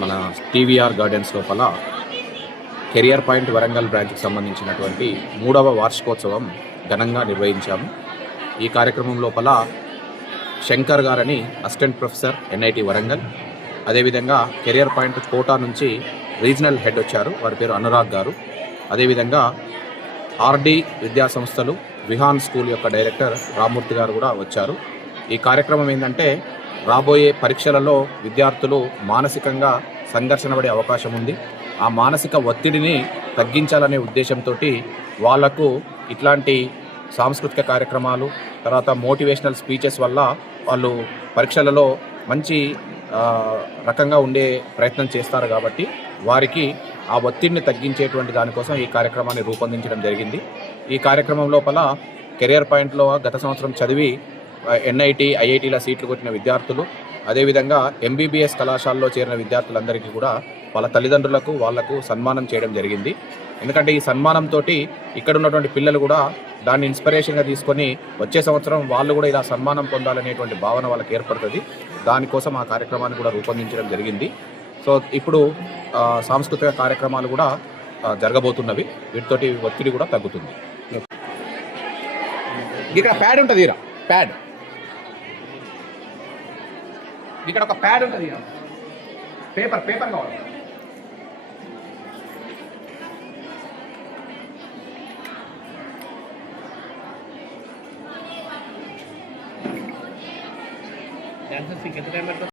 మన TVR gardens లోపల career point Warangal బ్రాంచ్కి సంబంధించినటువంటి మూడవ వార్షికోత్సవం ఘనంగా నిర్వహించాము. ఈ కార్యక్రమం లోపల శంకర్ గారని అసిస్టెంట్ ప్రొఫెసర్ ఎన్ఐటి వరంగల్ అదేవిధంగా కెరియర్ పాయింట్ కోటా నుంచి రీజనల్ హెడ్ వచ్చారు వారి పేరు అనురాగ్ గారు. అదేవిధంగా ఆర్డి విద్యా సంస్థలు విహాన్ స్కూల్ యొక్క డైరెక్టర్ రామ్మూర్తి గారు కూడా వచ్చారు. ఈ కార్యక్రమం ఏంటంటే రాబోయే పరీక్షలలో విద్యార్థులు మానసికంగా సంఘర్షణ పడే అవకాశం ఉంది. ఆ మానసిక ఒత్తిడిని తగ్గించాలనే ఉద్దేశంతో వాళ్ళకు ఇట్లాంటి సాంస్కృతిక కార్యక్రమాలు తర్వాత మోటివేషనల్ స్పీచెస్ వల్ల వాళ్ళు పరీక్షలలో మంచి రకంగా ఉండే ప్రయత్నం చేస్తారు కాబట్టి వారికి ఆ ఒత్తిడిని తగ్గించేటువంటి దానికోసం ఈ కార్యక్రమాన్ని రూపొందించడం జరిగింది. ఈ కార్యక్రమం లోపల కెరియర్ పాయింట్లో గత సంవత్సరం చదివి ఎన్ఐటి ఐఐటీల సీట్లు కొట్టిన విద్యార్థులు అదేవిధంగా ఎంబీబీఎస్ కళాశాలలో చేరిన విద్యార్థులందరికీ కూడా వాళ్ళ తల్లిదండ్రులకు వాళ్ళకు సన్మానం చేయడం జరిగింది. ఎందుకంటే ఈ సన్మానంతో ఇక్కడ ఉన్నటువంటి పిల్లలు కూడా దాన్ని ఇన్స్పిరేషన్గా తీసుకొని వచ్చే సంవత్సరం వాళ్ళు కూడా ఇలా సన్మానం పొందాలనేటువంటి భావన వాళ్ళకి ఏర్పడుతుంది. దానికోసం ఆ కార్యక్రమాన్ని కూడా రూపొందించడం జరిగింది. సో ఇప్పుడు సాంస్కృతిక కార్యక్రమాలు కూడా జరగబోతున్నవి. వీటితోటి ఒత్తిడి కూడా తగ్గుతుంది. ఇక్కడ ప్యాడ్ ఉంటుంది ఇరా ప్యాడ్ ఇక్కడ ఒక ప్యాడ్ ఉంటుంది. పేపర్ పేపర్ కావాలి. డాన్సర్స్కి ఎంత టైం